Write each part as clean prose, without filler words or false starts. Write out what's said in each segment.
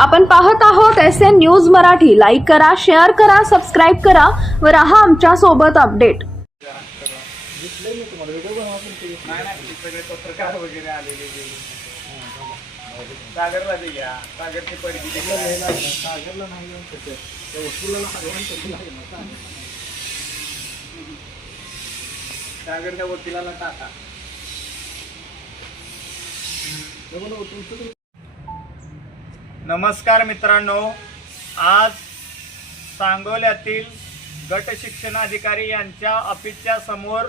आपण पाहत आहोत SN न्यूज मराठी. लाईक करा, शेअर करा, सबस्क्राईब करा व रहा आमच्या सोबत अपडेट. सगळे पत्रकार वगैरे आलेले सागरला दे घ्या. सागरची परिस्थिती सागरला नाही सागरच्या वकिलाला टाका. नमस्कार मित्रांनो, आज सांगोल्यातील गट शिक्षणाधिकारी यांच्या ऑफिसच्या समोर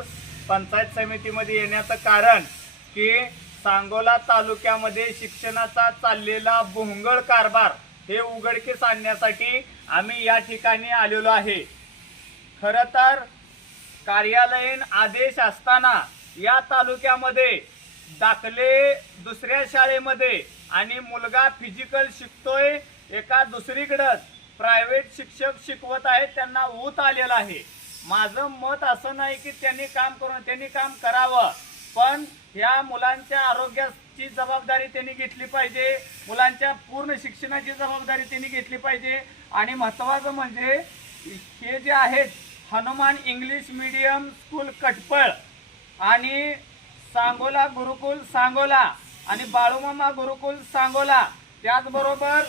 पंचायत समितीमध्ये येण्याचं कारण की सांगोला तालुक्यामध्ये शिक्षणाचा चाललेला भोंगळ कारभार हे उघडकीस आणण्यासाठी आम्ही या ठिकाणी आलेलो आहे. खरं तर कार्यालयीन आदेश असताना या तालुक्यामध्ये दाखले दुसऱ्या शाळेमध्ये आणि मुलगा फिजिकल शिकतोय एका दुसरीकडं प्रायव्हेट शिक्षक शिकवत आहेत, त्यांना ऊत आलेला आहे. माझं मत असं नाही की त्यांनी काम करावं, पण ह्या मुलांच्या आरोग्याची जबाबदारी त्यांनी घेतली पाहिजे, मुलांच्या पूर्ण शिक्षणाची जबाबदारी त्यांनी घेतली पाहिजे. आणि महत्त्वाचं म्हणजे हे जे आहेत हनुमान इंग्लिश मीडियम स्कूल कटपळ आणि सांगोला गुरुकुल सांगोला आणि बाळूमामा गुरुकुल सांगोला, त्याचबरोबर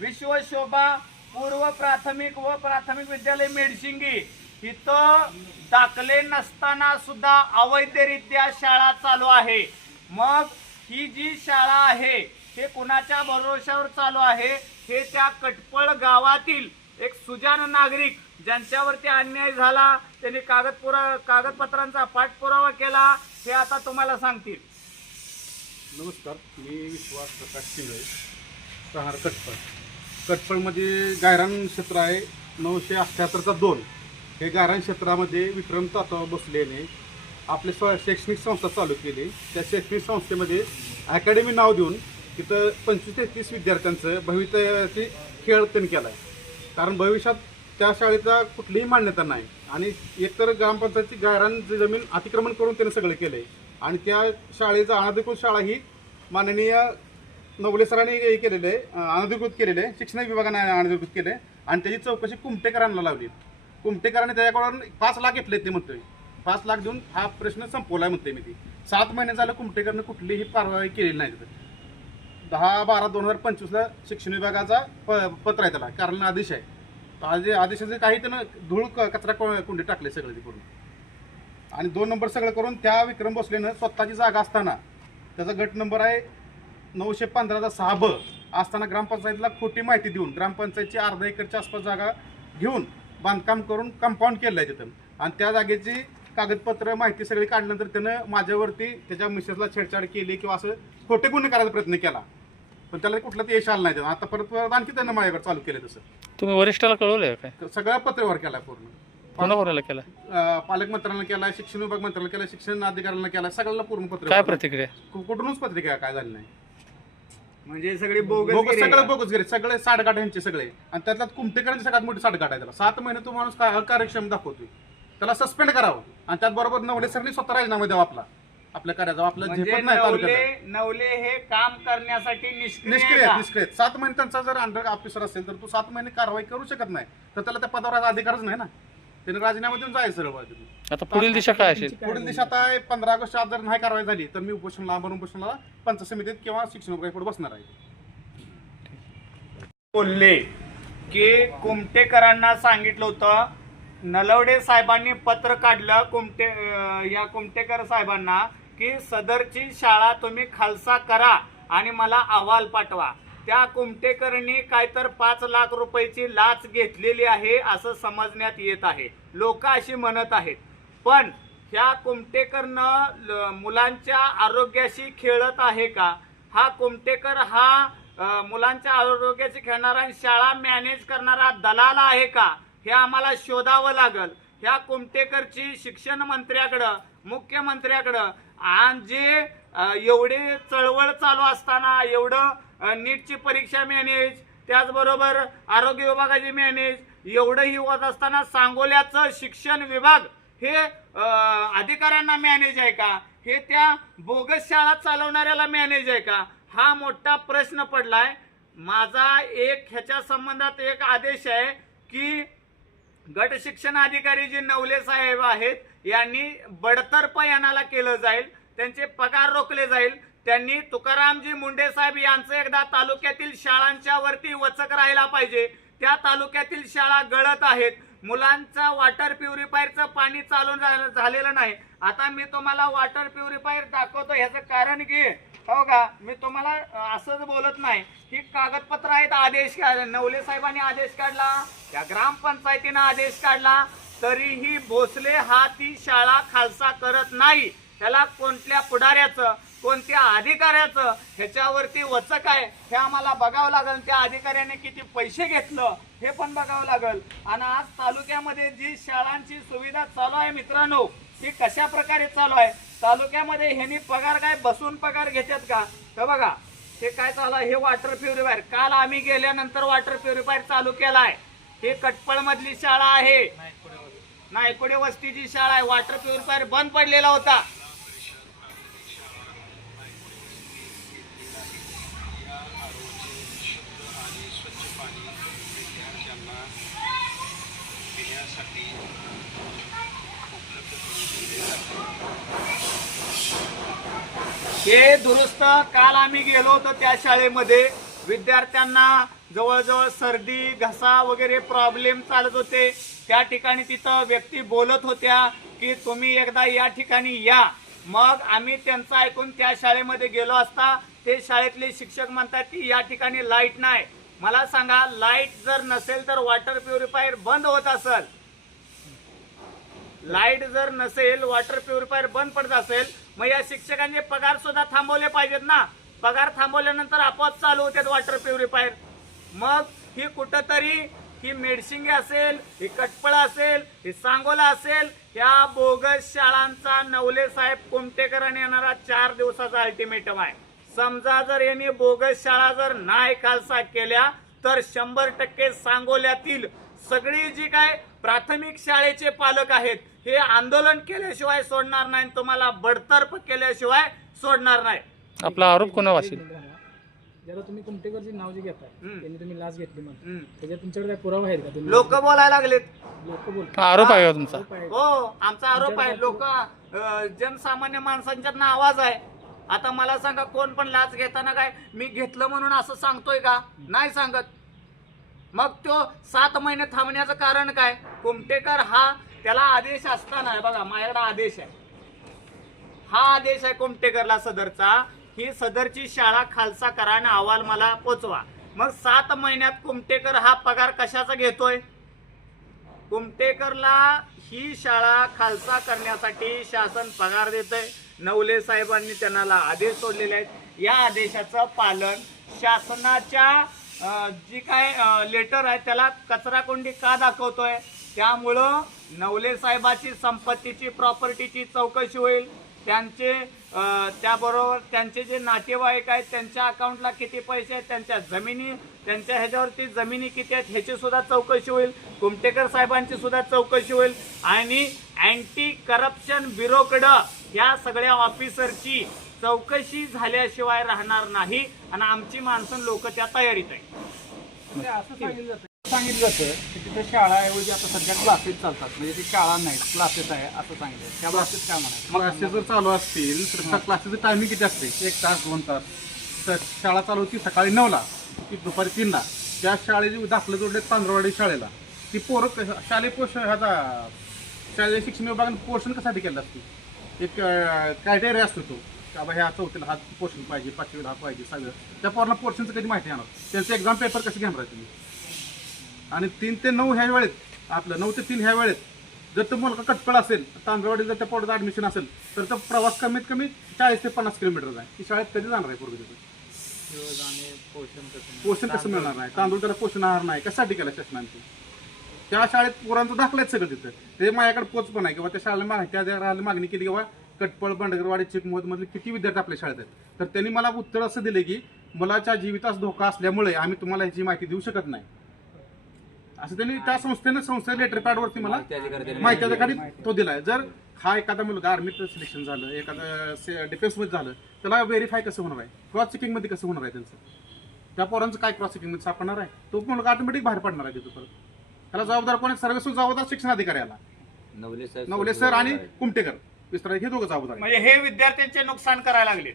विश्वशोभा पूर्व प्राथमिक व प्राथमिक विद्यालय मेडशिंगी इथं दाखले नसताना सुद्धा अवैधरित्या शाळा चालू आहे. मग ही जी शाळा आहे हे कुणाच्या भरोशावर चालू आहे? हे त्या कटपळ गावातील एक सुजाण नागरिक ज्यांच्यावरती अन्याय झाला, त्यांनी कागदपत्रांचा पाठपुरावा केला, हे आता तुम्हाला सांगतील. नमस्कार, मी विश्वास प्रकाश शिंगळे, राहणार कटपळ. कटपळमध्ये गायरान क्षेत्र आहे 978/2. हे गायरान क्षेत्रामध्ये विक्रम ताता बसलेने आपले शैक्षणिक संस्था चालू केली. त्या शैक्षणिक संस्थेमध्ये अकॅडमी नाव देऊन तिथं 25 ते 30 विद्यार्थ्यांचं भवितव्याची खेळ त्यांनी केला आहे. कारण भविष्यात त्या शाळेचा कुठलीही मान्यता नाही आणि एकतर ग्रामपंचायतची गायरान जमीन अतिक्रमण करून त्यांनी सगळं केलं आहे. आणि त्या शाळेचा अनधिकृत शाळा ही माननीय नवले सरांनी हे केलेलं आहे, अनधिकृत केलेलं आहे, शिक्षण विभागाने अनधिकृत केलं आहे. आणि त्याची चौकशी कुमटेकरांना लावली. कुमटेकरांनी त्याच्याकडून 5 लाख घेतले ते म्हणतोय. 5 लाख देऊन हा प्रश्न संपवला म्हणतोय मी. ती 7 महिने झालं कुमटेकरनं कुठलीही कारवाई केलेली नाही. 10/12/2025 शिक्षण विभागाचा पत्र आहे, त्याला कारण आदेश आहे. आदेशाचे काही त्यानं धूळ कचरा कुंडी टाकले सगळे ते करून. आणि 2 नंबर सगळं करून त्या विक्रम भोसलेनं स्वतःची जागा असताना त्याचा गट नंबर आहे 915/6 असताना ग्रामपंचायतीला खोटी माहिती देऊन ग्रामपंचायतची अर्धा एकरच्या आसपास जागा घेऊन बांधकाम करून कंपाऊंड केलं आहे तिथं. आणि त्या जागेची कागदपत्र माहिती सगळी काढल्यानंतर त्यानं माझ्यावरती त्याच्या मिसेसला छेडछाड केली किंवा असं खोटे गुन्हे करायचा प्रयत्न केला, पण त्याला कुठलं ते यश आलं नाही. आता परत आणखी त्यानं माझ्याकडे चालू केलं. तसं तुम्ही वरिष्ठाला कळवलंय काय? सगळ्या पत्रव्यवहार केला पूर्ण. कोणाकोणाला केला? पालकमंत्र्यांना केला, शिक्षण विभाग मंत्र्याला केला, शिक्षण अधिकाऱ्यांना केला, सगळ्यांना पूर्ण पत्र. काय प्रतिक्रिया? कुठूनच पत्रिका काय झाली नाही. म्हणजे सगळे बोगस सगळं बोगस गेले, सगळे साडगाठ यांचे सगळे. आणि त्यातला कुमटेकरांची सगळ्यात मोठी साडगाठ आहे. त्याला 7 महिने तो माणूस अकार्यक्षम दाखवतोय, त्याला सस्पेंड करावं. आणि त्याचबरोबर नवले सरनी स्वतः राजीनामा द्यावा आपल्या कार्याचा. आपलं झेपत नाही तालुक्यात. नवले हे काम करण्यासाठी निष्क्रिय 7 महिने त्यांचा जर अंडर ऑफिसर असेल तर तो 7 महिने कारवाई करू शकत नाही, तर त्याला त्या पदावर अधिकारच नाही ना. त्याने राजीनामा देऊन जायचं सरळ. आता पुढील दिशा काय असेल? पुढील दिशा आता 15 ऑगस्ट जर नाही कारवाई झाली तर मी उपोषणाला पंचायत समितीत किंवा शिक्षण विभागापुढे बसणार आहे. बोलले की कुमटेकरांना सांगितलं होतं, नलवडे साहेबांनी पत्र काढलं कुमटेकर साहेबांना की सदरची शाळा तुम्ही खालसा करा आणि मला अहवाल पाठवा. त्या कुमटेकरांनी काय तर 5 लाख रुपयाची लाच घेतलेली आहे असं समजण्यात येत आहे. लोक अशी म्हणत आहेत. पण ह्या कुमटेकरनं मुलांच्या आरोग्याशी खेळत आहे का? हा कुमटेकर हा मुलांच्या आरोग्याशी खेळणारा शाळा मॅनेज करणारा दलाल आहे का? हे आम्हाला शोधावं लागल. ह्या कुमटेकरची शिक्षण मंत्र्याकडं, मुख्यमंत्र्याकडं आणि जे एवढे चळवळ चालू असताना एवढं नीटची परीक्षा मॅनेज, त्याचबरोबर आरोग्य विभागाची मॅनेज एवढंही होत असताना सांगोल्याचं शिक्षण विभाग हे अधिकाऱ्यांना मॅनेज आहे का? हे त्या बोगस शाळा चालवणाऱ्याला मॅनेज आहे का? हा मोठा प्रश्न पडलाय. माझा एक ह्याच्या संबंधात एक आदेश आहे की गट शिक्षण अधिकारी जे नवले साहेब आहेत यांनी बडतर्फ यांना केलं जाईल, त्यांचे पगार रोखले जाईल. त्यांनी तुकारामजी मुंडे साहेब यांचं एकदा तालुक्यातील शाळांच्या वरती वचक राहायला पाहिजे. त्या तालुक्यातील शाळा गळत आहेत, मुलांचं वॉटर प्युरिफायरचं पाणी चालू झालेलं नाही. आता मी तुम्हाला वॉटर प्युरिफायर दाखवतो, ह्याचं कारण की हो का, मी तुम्हाला असंच बोलत नाही, ही कागदपत्र आहेत. आदेश नवले साहेबांनी आदेश काढला, त्या ग्रामपंचायतीनं आदेश काढला, तरीही भोसले हा ती शाळा खालसा करत नाही. त्याला कोणत्या पुढाऱ्याचं कोणत्या अधिकाऱ्याचं ह्याच्यावरती वचक आहे हे आम्हाला बघावं लागेल. त्या अधिकाऱ्याने किती पैसे घेतलं हे पण बघावं लागेल. आणि आज तालुक्यामध्ये जी शाळांची सुविधा चालू आहे मित्रांनो, ती कशा प्रकारे चालू आहे तालुक्यामध्ये, ह्यांनी पगार काय बसून पगार घेतात का? तर बघा हे काय चालू आहे, हे वॉटर प्युरिफायर काल आम्ही गेल्यानंतर वॉटर प्युरिफायर चालू केलाय. हे कटपळ मधली शाळा आहे, नायकुडे वस्तीची शाळा आहे. वॉटर प्युरिफायर बंद पडलेला होता. हे दुरुस्त काल आम्ही गेलो होतो त्या शाळेमध्ये. विद्यार्थ्यांना जवळजवळ सर्दी घसा वगैरे प्रॉब्लेम चालत होते. त्या ठिकाणी तिथं व्यक्ती बोलत होत्या की तुम्ही एकदा या ठिकाणी या. मग आम्ही त्यांचं ऐकून त्या शाळेमध्ये गेलो असता ते शाळेतले शिक्षक म्हणतात की या ठिकाणी लाईट नाही. मला सांगा, लाईट जर नसेल तर वॉटर प्युरिफायर बंद होत असेल, लाईट जर नसेल वॉटर प्युरिफायर बंद पडत असेल, मग या शिक्षकांचे पगार सुद्धा थांबवले पाहिजेत ना. पगार थांबवल्यानंतर आपोआप चालू होते वॉटर प्युरिफायर. मग ही कुठंतरी ही मेडशिंगे असेल, ही कटपळ असेल, ही सांगोला असेल, या बोगस शाळांचा नवले साहेब कुमटेकरांनी येणारा 4 दिवसाचा अल्टिमेटम आहे. समजा जर यांनी बोगस शाळा जर नाही खालसा केल्या तर 100% सांगोल्यातील सगळी जी काय प्राथमिक शाळेचे पालक आहेत हे आंदोलन केल्याशिवाय सोडणार नाही, तुम्हाला बडतर्फ केल्याशिवाय सोडणार नाही. आपला आरोप कोणावर असेल? ज्याला तुम्ही कुमटेकरचे नाव जे घेताय त्यांनी तुम्ही लाच घेतली म्हणून त्याच्यात तुमच्याकडे काय पुरावा आहेत का? तुम्ही लोक बोलायला लागलेत. लोक बोलतात आरोप आहे का तुमचा? हो, आमचा आरोप आहे. लोक जनसामान्य माणसांच्यातनं आवाज आहे. आता मला सांगा, कोण पण लाच घेताना काय मी घेतलं म्हणून असं सांगतोय का? नाही सांगत. मग तो 7 महिने थांबण्याचं कारण काय? कुमटेकर हा त्याला आदेश असताना, बघा माझ्याकडे आदेश आहे, हा आदेश आहे कुमटेकरला सदरचा, ही सदरची शाळा खालसा करा आणि अहवाल मला पोचवा. मग 7 महिन्यात कुमटेकर हा पगार कशाचा घेतोय? कुमटेकरला ही शाळा खालसा करण्यासाठी शासन पगार देतंय. नवले साहेबांनी त्यांना आदेश सोडलेले आहेत. या आदेशाचं पालन शासनाच्या जी काय लेटर आहे त्याला कचराकोंडी का दाखवतोय? त्यामुळं नवले साहेबाची संपत्तीची प्रॉपर्टीची चौकशी होईल. त्यांचे त्याबरोबर त्यांचे जे नातेवाईक आहेत त्यांच्या अकाउंटला किती पैसे आहेत, त्यांच्या जमिनी, त्यांच्या ह्याच्यावरती जमिनी किती आहेत ह्याची सुद्धा चौकशी होईल. कुमटेकर साहेबांची सुद्धा चौकशी होईल. आणि अँटी करप्शन ब्युरोकडं या सगळ्या ऑफिसरची चौकशी झाल्याशिवाय राहणार नाही. आणि आमची माणसं लोक त्या तयारीत आहे. असं सांगितलं जातं की तिथे शाळाऐवजी आता सध्या क्लासेस चालतात, म्हणजे ती शाळा नाही क्लासेस आहे असं सांगितलं. त्या क्लासेस काय म्हणायचं? क्लासेस जर चालू असतील तर त्या क्लासेसचं टायमिंग किती असते? 1 तास 2 तास. तर शाळा चालू होती सकाळी 9ला ती दुपारी 3ला. त्या शाळेचे दाखले जोडले तांदळवाडी शाळेला. ती पोरं शालेय पोषण ह्याचा शालेय शिक्षण विभागाने पोषण कशासाठी केलं असते? एक क्रायटेरिया असतो तो, का बा ह्या 4थीला हा पोषण पाहिजे, 5वीला हा पाहिजे, सगळं त्या पोरांना पोर्शनचं कधी माहिती येणार? त्यांचे एक्झाम पेपर कसे घेणार आहे तुम्ही? आणि 3 ते 9 ह्या वेळेत, आपलं 9 ते 3 ह्या वेळेत जर तो मुलगा कटपळ असेल, तांदळवाडी जर त्या पोराचं ॲडमिशन असेल तर तो प्रवास कमीत कमी 40 ते 50 किलोमीटर आहे. ती शाळेत कधी जाणार आहे पोरगं तिथं? पोषण कसं मिळणार नाही? तांदूळ त्याला पोषण आहार नाही, कशासाठी केला शासनाने? त्या शाळेत पोरांचं दाखलं आहेत सगळं तिथं. ते माझ्याकडे पोच पण आहे किंवा त्या शाळेला मागणी केली किंवा कटपळ, बंडगरवाडी, चिकमोहमधले किती विद्यार्थी आपल्या शाळेत आहेत. तर त्यांनी मला उत्तर असं दिले की मुलाच्या जीवितास धोका असल्यामुळे आम्ही तुम्हाला ह्याची माहिती देऊ शकत नाही, असं त्यांनी त्या संस्थे लेटर पॅडवरती मला माहिती अधिकारी तो दिलाय. जर हा एखादा मुलगा आर्मीत सिलेक्शन झालं, एखादं डिफेन्समध्ये झालं, त्याला व्हेरीफाय कसं होणार आहे? क्रॉस चेकिंगमध्ये कसं होणार आहे त्यांचं? त्या पोरांचं काय क्रॉस चेकिंग सापडणार आहे? तो मुलगा ऑटोमॅटिक बाहेर पडणार आहे तिथं परत. त्याला जबाबदार कोणी सर्व्हिस जबाबदार शिक्षण अधिकाऱ्याला नवले सर आणि कुमटेकर विस्तार हे दोघं जबाबदार आहेत. म्हणजे हे विद्यार्थ्यांचे नुकसान करायला लागले,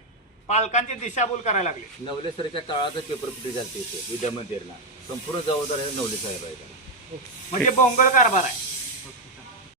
पालकांची दिशाभूल करायला लागले. नवले सरच्या काळात पेपर फुटी झाली विद्यामंदिरला संपूर्ण जबाबदार आहे नवले साहेब आहे त्याला. म्हणजे बोंगळ कारभार आहे.